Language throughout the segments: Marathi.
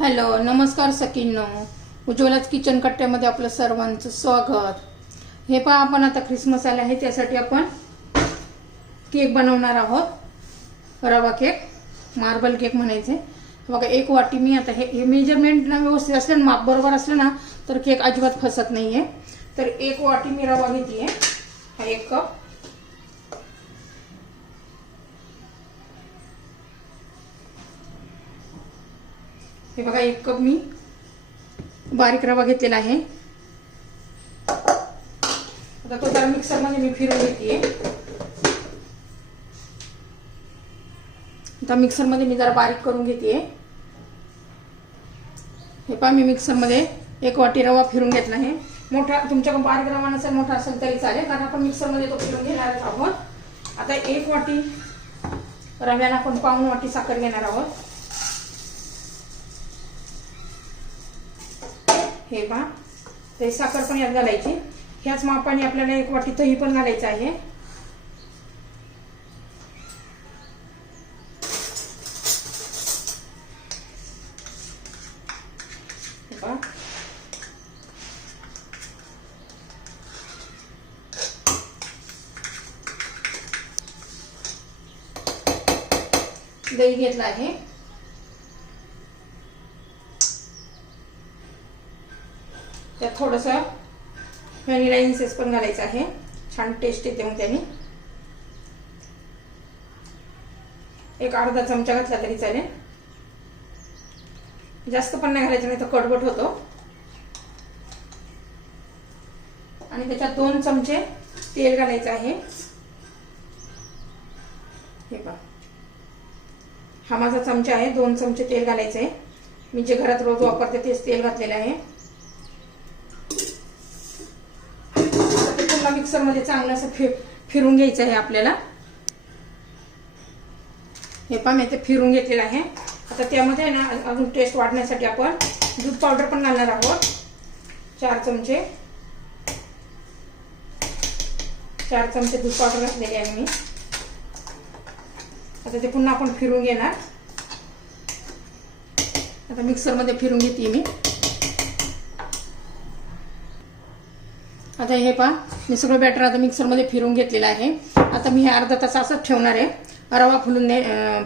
हॅलो नमस्कार सकींनो उज्ज्वलाच किचन कट्ट्यामध्ये आपलं सर्वांचं स्वागत. हे पहा आपण आता ख्रिसमस आले आहे त्यासाठी आपण केक बनवणार आहोत. रवा केक मार्बल केक म्हणायचे. बघा एक वाटी मी आता हे हे मेजरमेंट ना व्यवस्थित असलं ना माप बरोबर असलं ना तर केक अजिबात फसत नाही आहे तर एक वाटी मी रवा घेते हा एक कप. हे बघा एक कप मी बारीक रवा घेतलेला आहे. आता तो जरा मिक्सरमध्ये मी फिरून घेते. आता मिक्सरमध्ये मी जरा बारीक करून घेते. हे पहा मी मिक्सरमध्ये एक वाटी रवा फिरून घेतला आहे. मोठा तुमच्याकडून बारीक रवा नसेल मोठा असेल तरी चालेल कारण आपण मिक्सरमध्ये तो फिरून घेणारच आहोत. आता एक वाटी रव्याला आपण पाऊन वाटी साखर घेणार आहोत. हे पहा. ते साखर पण यात घालायची. ह्याच मापाने आपल्याला एक वाटी दही पण घालायचं आहे. हे दही घेतलं आहे. त्यात थोडंसं व्हॅनिला इन्सेस पण घालायचं आहे. छान टेस्ट येते मग त्याने. एक अर्धा चमचा घातला तरी चालेल. जास्त पण नाही घालायचं नाही तर कडबट होतो. आणि त्याच्यात दोन चमचे तेल घालायचं आहे. हे पहा. हा माझा चमचा आहे दोन चमचे तेल घालायचं आहे मी जे घरात रोज वापरते तेच तेल घातलेलं आहे ते पुन्हा मिक्सरमध्ये चांगलं असं फि फिरून घ्यायचं आहे आपल्याला. हे पहा मी ते फिरून घेतलेलं आहे. आता त्यामध्ये ना अजून टेस्ट वाढण्यासाठी आपण दूध पावडर पण घालणार आहोत. चार चमचे. चार चमचे दूध पावडर घातलेले आहे मी. आता ते पुन्हा आपण फिरून घेणार. आता मिक्सरमध्ये फिरून घेते मी. आता हे पहा मी सगळं बॅटर आता मिक्सरमध्ये फिरून घेतलेलं आहे. आता मी हे अर्धा तास असंच ठेवणार आहे. रवा फुलून ने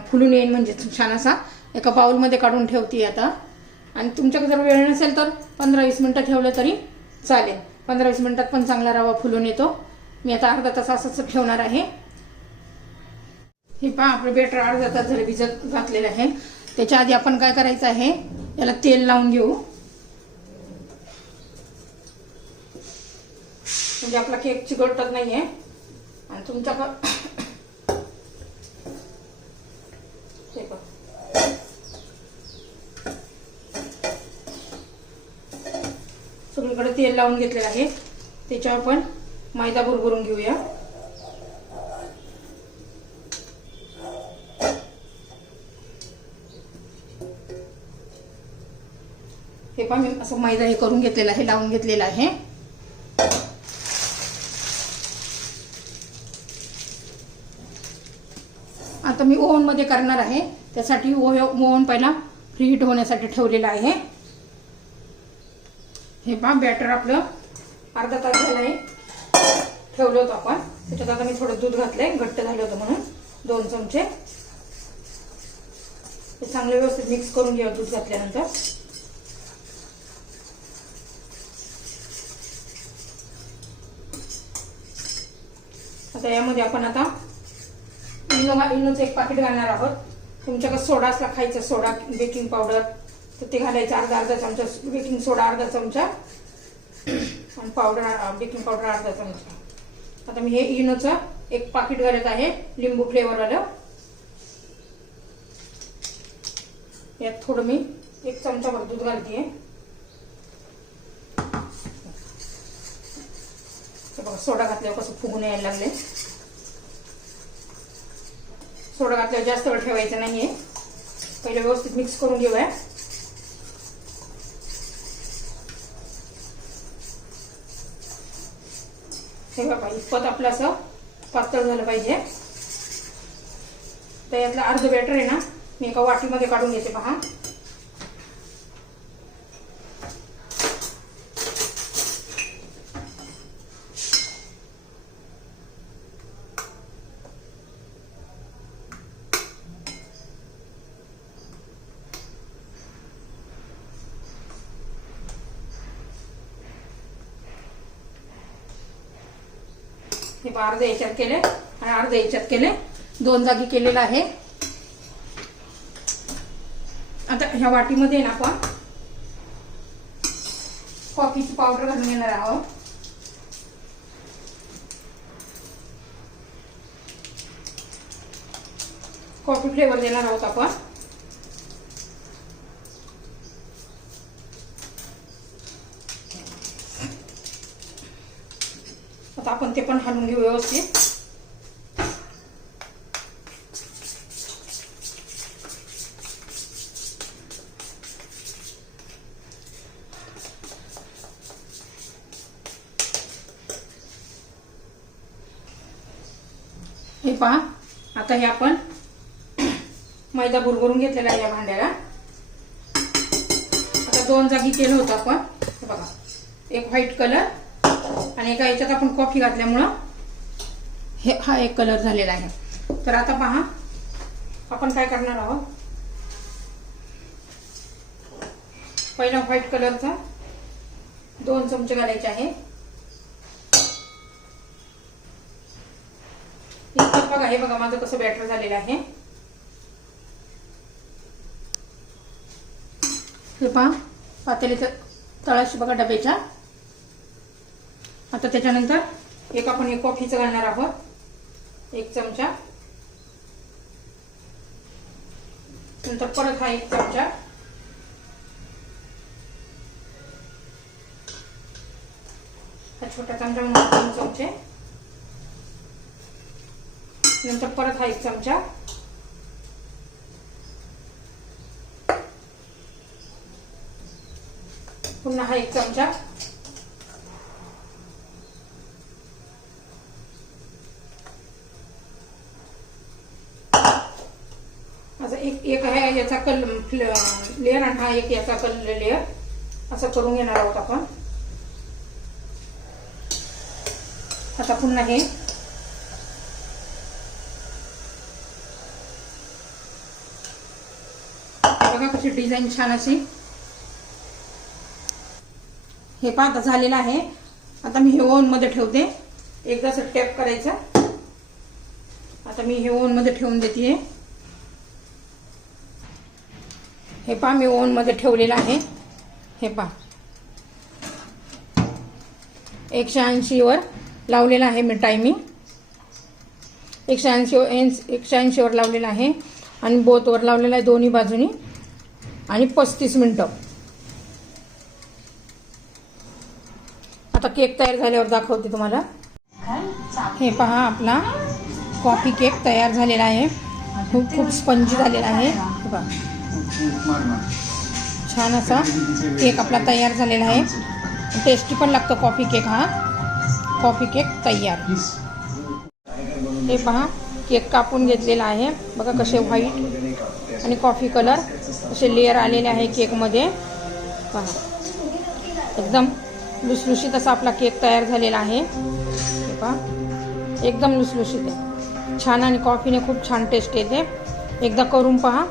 फुलून येईन म्हणजे छान असा. एका बाऊलमध्ये काढून ठेवते आता. आणि तुमच्याकडे जर वेळ नसेल तर पंधरा वीस मिनटं ठेवलं तरी चालेल. पंधरा वीस मिनटात पण चांगला रवा फुलून येतो. मी आता अर्धा तास असंच ठेवणार आहे. हे पहा आपलं बेटर अर्धा तास जर भिजत घातलेलं आहे. त्याच्या आधी आपण काय करायचं आहे? याला तेल लावून घेऊ. म्हणजे आपला केक चिकटत नाहीये. आणि तुमच्याकडं सगळीकडे तेल लावून घेतलेलं आहे. त्याच्यावर आपण मैदा बुरबुरून घेऊया. हे पण मी असं मैदा हे करून घेतलेलं आहे लावून घेतलेलं आहे. आता मी ओव्हनमध्ये करणार आहे. त्यासाठी ओव्हन पहिला प्रीहीट होण्यासाठी ठेवलेलं आहे. हे पहा बॅटर आपलं अर्धा तास झालं आहे. ठेवलं होतं आपण. त्याच्यात आता मी थोडं दूध घातलंय. घट्ट झालं होतं म्हणून. दोन चमचे. ते चांगलं व्यवस्थित मिक्स करून घ्या दूध घातल्यानंतर. आता यामध्ये आपण आता इनो इनोचं एक पाकिट घालणार आहोत. तुमच्याकडे सोडा असला खायचा सोडा बेकिंग पावडर तर ते घालायचं अर्धा अर्धा चमचा बेकिंग सोडा अर्धा चमचा. आणि पावडर बेकिंग पावडर अर्धा चमचा. आता मी हे इनोचं एक पाकिट घालत आहे लिंबू फ्लेवरवालं यात थोडं मी एक चमचाभर दूध घालते बघा सोडा घातल्यावर कसं फुगून यायला लागले सोडा घातल्यावर जास्त वेळ ठेवायचं नाहीये. पहिले व्यवस्थित मिक्स करून घेऊया. हे पाहिजे पत आपलं असं पातळ झालं पाहिजे. तर यातलं अर्ध बॅटर आहे ना मी एका वाटीमध्ये काढून घेते पहा. हे पहा अर्धे याच्यात केले आणि अर्धे याच्यात केले. दोन जागी केलेलं आहे. आता ह्या वाटीमध्ये ना आपण कॉफीची पावडर घालून घेणार आहोत. कॉफी फ्लेवर देणार आहोत आपण. आपण ते पण हलवून घेऊ व्यवस्थित. हे पहा आता हे आपण मैदा बुरबुरून घेतलेला आहे या भांड्याला. आता दोन जागी केलं होतं आपण. बघा एक व्हाईट कलर आणि एका याच्यात आपण कॉफी घातल्यामुळं हे हा एक कलर झालेला आहे. तर आता पहा आपण काय करणार आहोत? पहिला व्हाईट कलरचा दोन चमचे घालायचे आहे. बघा हे बघा माझं कसं बॅटर झालेलं आहे. हे पहा पातेलीच्या तळाशी बघा डब्याच्या. आता त्याच्यानंतर एक आपण एक कॉफीचं घालणार आहोत. एक चमचा. नंतर परत हा एक चमचा. हा छोटा चमचा म्हणून दोन चमचे. नंतर परत हा एक चमचा. पुन्हा हा एक चमचा असं एक ह्या आहे याचा कल लेअर आणि हा एक याचा कल लेअर. असं करून घेणार आहोत आपण. आता पुन्हा हे. बघा कशी डिझाईन छान अशी. हे पाहता झालेलं आहे. आता मी हे ओव्हनमध्ये ठेवते. एकदा असं टॅप करायचं. आता मी हे ओव्हनमध्ये ठेवून देते हे पहा मी ओनमध्ये ठेवलेलं आहे. हे पहा. एकशे ऐंशीवर लावलेलं आहे मी टायमिंग एकशे ऐंशी एकशे ऐंशीवर लावलेलं आहे. आणि बोतवर लावलेलं आहे दोन्ही बाजूनी. आणि पस्तीस मिनटं. आता केक तयार झाल्यावर दाखवते तुम्हाला. हे पहा आपला कॉफी केक तयार झालेला आहे. खूप खूप स्पंजी झालेला आहे. हे पहा. छान असा केक आपला तयार झालेला आहे. टेस्टी पण लागतो कॉफी केक हा. कॉफी केक तयार. हे पहा केक कापून घेतलेला आहे. बघा कसे व्हाईट आणि कॉफी कलर असे लेअर आलेले आहे केकमध्ये. पहा. एकदम लुसलुशीत असा आपला केक तयार झालेला आहे. हे पहा. एकदम लुसलुशीत आहे. छान आणि कॉफीने खूप छान टेस्ट येते. एकदा करून पहा.